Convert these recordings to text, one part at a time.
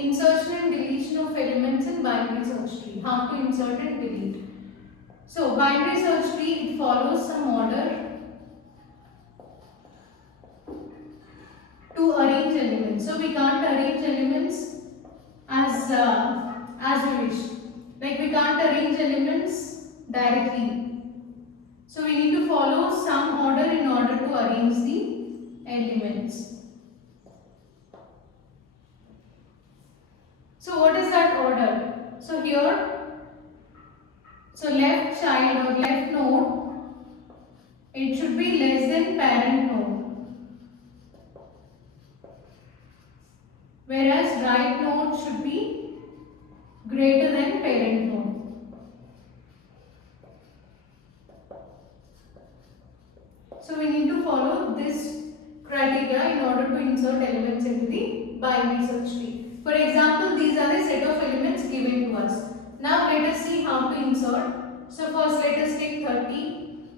insertion and deletion of elements in binary search tree. How to insert and delete. So binary search tree, it follows some order to arrange elements. So we can't arrange elements as we wish. Like we can't arrange elements directly. So we need to follow some order in order to arrange the elements. So what is that order? So here, so left child or left node, it should be less than parent node. Whereas right node should be greater than parent node. So we need to follow this criteria in order to insert elements into the binary search tree. For example, these are the set of elements given to us. Now let us see how to insert. So first let us take 30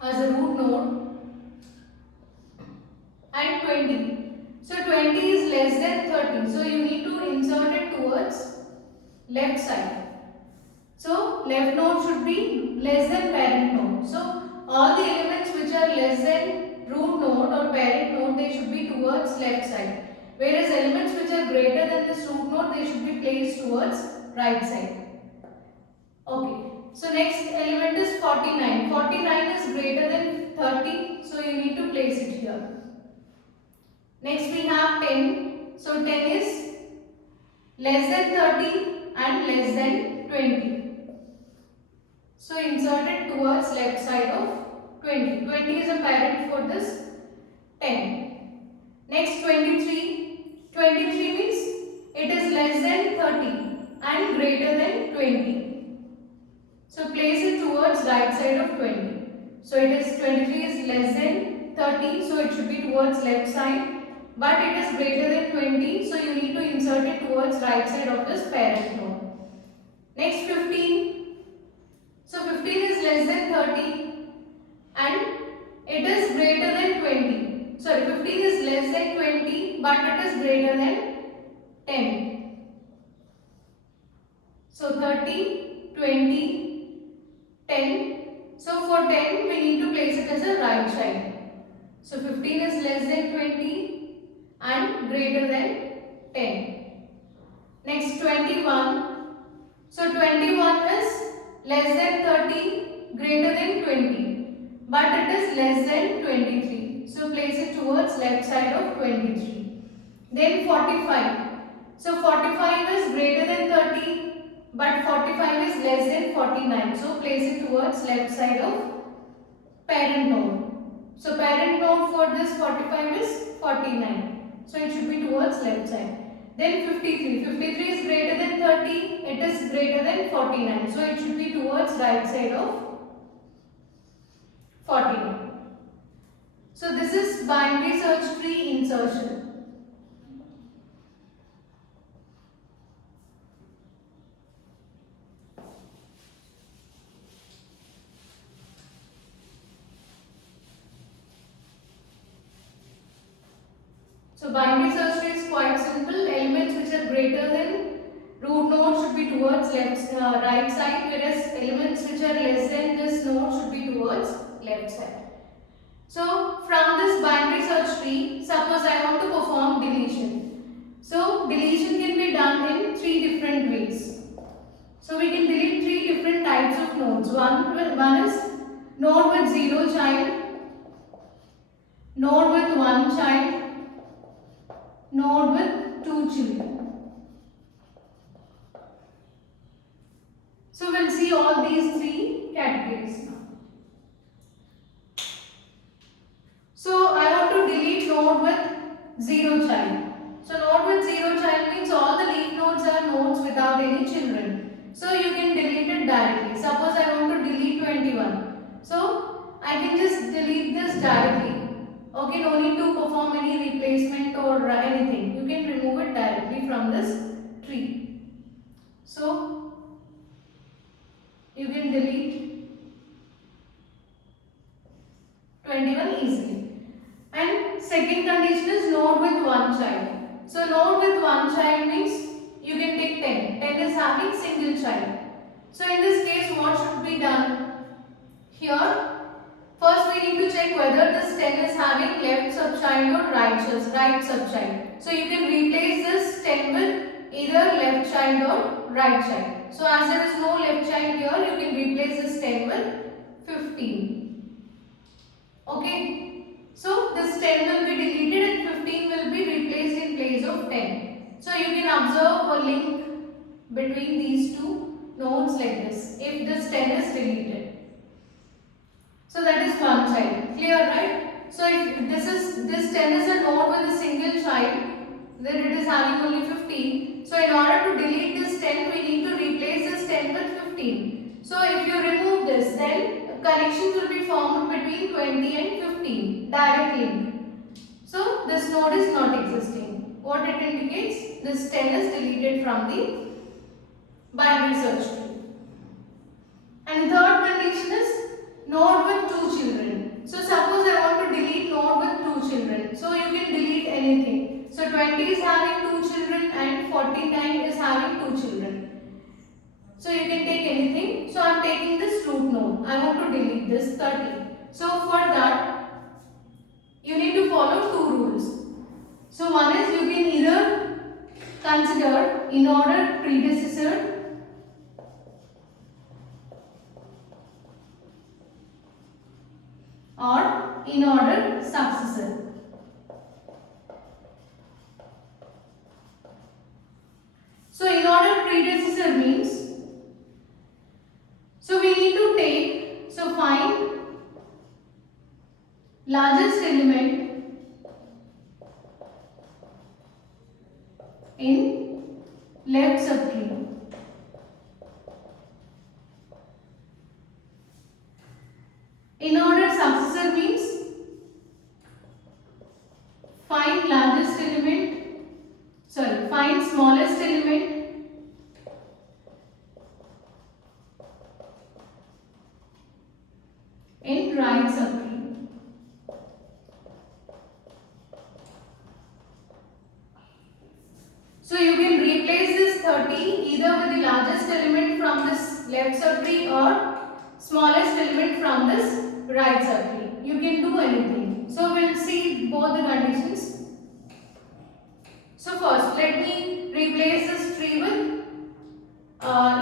as a root node and 20. So 20 is less than 30. So you need to insert it towards left side. So left node should be less than parent node. So all the elements which are less than root node or parent node, they should be towards left side. Whereas elements which are greater than this root node, they should be placed towards right side. Okay. So next element is 49. 49 is greater than 30. So you need to place it here. Next we have 10. So 10 is less than 30 and less than 20. So insert it towards left side of 20. 20 is a parent for this 10. Next 23. 23 means it is less than 30 and greater than 20. So place it towards right side of 20. So it is 23 is less than 30, so it should be towards left side. But it is greater than 20, so you need to insert it towards right side of this parent node. Next 15. So 15 is less than 30 and it is greater than 20. Sorry, 15 is less than 20 but it is greater than 10. So 30, 20, 10. So for 10 we need to place it as a right child. So 15 is less than 20 and greater than 10. Next 21. So 21 is less than 30, greater than 20, but it is less than 23. So place it towards left side of 23. Then 45. So 45 is greater than 30, but 45 is less than 49. So place it towards left side of parent node. So parent node for this 45 is 49. So it should be towards left side. Then 53. 53 is greater than 30. It is greater than 49. So it should be towards right side of 49. So this is binary search tree insertion. So binary search tree is quite simple. Elements which are greater than root node should be towards right side, whereas elements which are less than this node should be towards left side. So from this binary search tree, suppose I want to perform deletion. So deletion can be done in 3 different ways. So we can delete 3 different types of nodes. One is node with 0 child, node with 1 child, node with 2 children. So we'll see all these 3 categories now. So I want to delete node with 0 child. So node with 0 child means all the leaf nodes are nodes without any children. So you can delete it directly. Suppose I want to delete 21. So I can just delete this directly. Okay, no need to perform any replacement or anything. You can remove it directly from this tree. So you can delete 21 easily. And second condition is node with 1 child. So node with one child means you can take 10. 10 is having single child. So in this case, what should be done? Here, first we need to check whether this 10 is having left subchild or right subchild. So you can replace this 10 with either left child or right child. So as there is no left child here, you can replace this 10 with 15. Okay. So this 10 will be deleted and 15 will be replaced in place of 10. So you can observe a link between these two nodes like this if this 10 is deleted. So that is one child. Clear, right? So if this 10 is a node with a single child, then it is having only 15. So in order to delete this 10, we need to replace this 10 with 15. So if you remove this, then a connection will be formed between 20 and 15. Direct link. So this node is not existing. What it indicates? This 10 is deleted from the binary search tree. And third condition is node with two children. So suppose I want to delete node with two children. So you can delete anything. So 20 is having two children and 49 is having two children. So you can take anything. So I am taking this root node. I want to delete this 30. So for that, you need to follow two rules. So one is you can either consider in-order predecessor or in-order successor. So in-order predecessor means, so we need to take, so find largest element in left subtree. In-order successor means find largest element, find smallest element in right subtree. So you can replace this 30 either with the largest element from this left subtree or smallest element from this right subtree. You can do anything. So we'll see both the conditions. So first, let me replace this tree with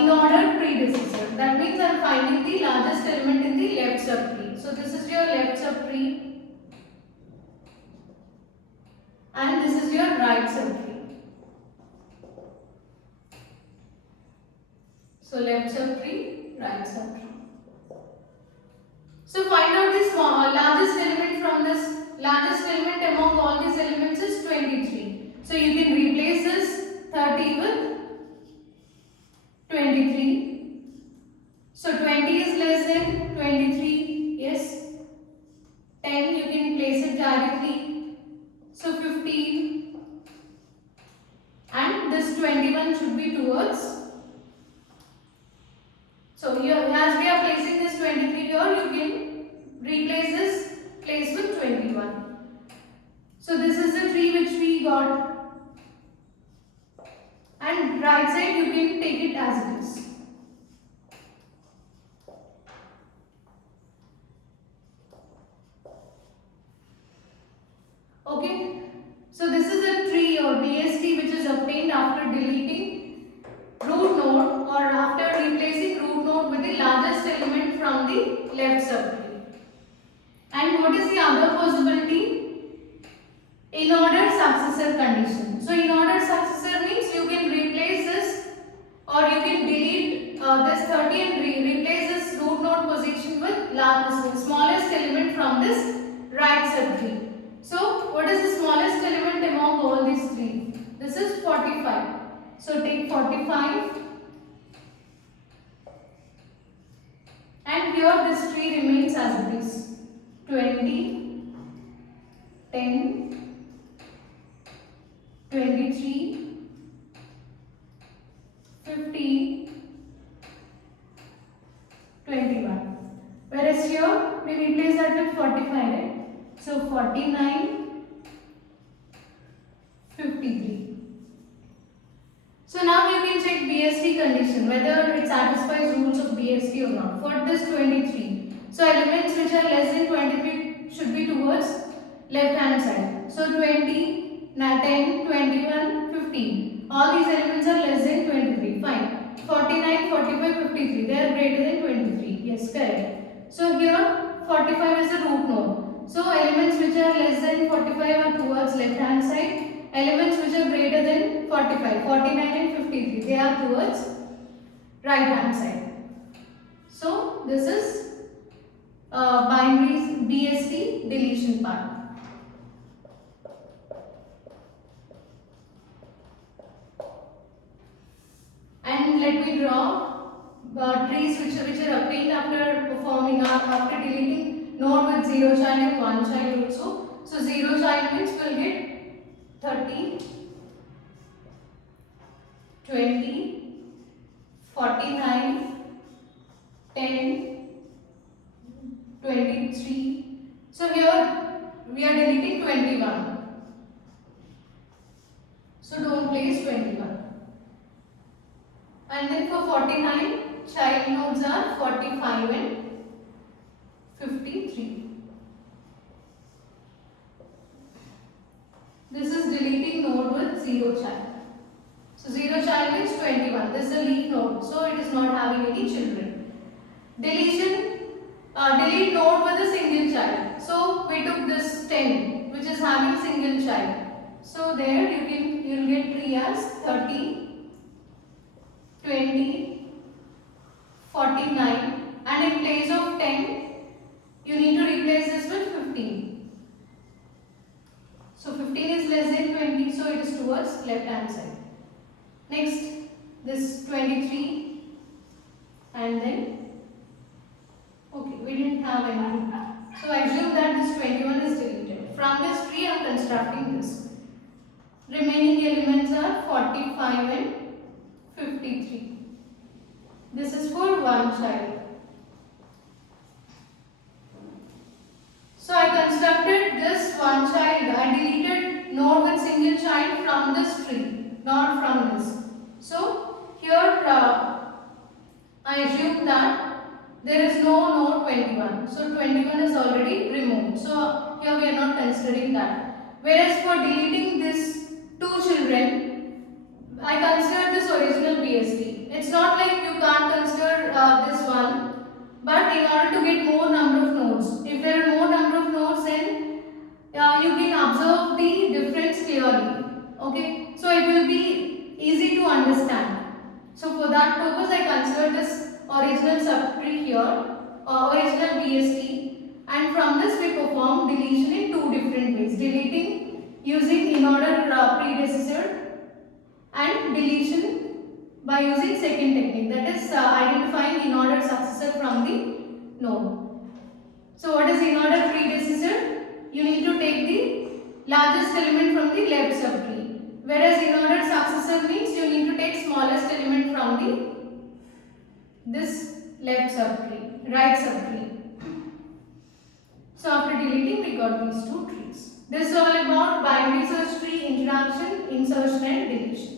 in-order predecessor. That means I am finding the largest element in the left subtree. So this is your left subtree and this is your right subtree. So left subtree, right subtree. So find out the largest element from this. Largest element among all these elements is 23. So you can replace this 30 with 23. So 20 is less than 23. Yes. 10 you can place it directly. So 15. And this 21 should be towards. So here, as we are placing this 23 here, you can replace this place with 21. So this is the tree which we got. And right side you can take it as it is. Okay. So this is a tree or BST which is obtained after deleting root node or after replacing root node with the largest element from the left subtree. And what is the other possibility? In-order successor condition. So in-order successor means you can replace this or you can delete this 30 and replace this root node position with smallest element from this right subtree. So what is the smallest element among all these three? This is 45. So take 45 and here this tree remains as it is. 20, 10, 23, 15, 21. Whereas here we replace that with 45, right? So 49, 50. 53. So now you can check BST condition whether it satisfies rules of BST or not. For this 23. So elements which are less than 23 should be towards left hand side. So 20, 10, 21, 15. All these elements are less than 23. Fine. 49, 45, 53. They are greater than 23. Yes, correct. So here 45 is the root node. So elements which are less than 45 are towards left hand side. Elements which are greater than 45, 49 and 53, they are towards right hand side. So this is binaries BST deletion part. And let me draw trees which are obtained after performing after deleting node with 0 child and 1 child also. So 0 child means we'll get 30, 20, 49, 10, 23. So here we are deleting 21. So don't place 21. And then for 49, child nodes are 45 and 53. This is deleting node with 0 child. So 0 child means 21. This is a leaf node. So it is not having any children. Deletion, delete node with a single child. So we took this 10 which is having single child. So there you'll get tree as 30, 20, 49 and in place of 10 you need to replace this with 15. So 15 is less than 20, so it is towards left hand side. Next, this 23 and then, okay, we didn't have anything. So I assume that this 21 is deleted. From this tree I am constructing this. Remaining elements are 45 and 53. This is for one child. So I constructed this one child. I deleted node with single child from this tree, not from this. So here I assume that there is no node 21. So 21 is already removed. So here we are not considering that. Whereas for deleting this two children, I consider this original BST. It's not like you can't consider this one. But in order to get more number of nodes, if there are more number of nodes, then you can observe the difference clearly. Okay, so it will be easy to understand. So for that purpose, I consider this original subtree here, original BST, and from this we perform deletion in two different ways: deleting using in-order predecessor, and deletion by using second technique, that is identifying in-order successor from the node. So what is in-order predecessor? You need to take the largest element from the left subtree, whereas in-order successor means you need to take smallest element from this left subtree, right subtree. So after deleting we got these two trees. This is all about binary search tree introduction, insertion and deletion.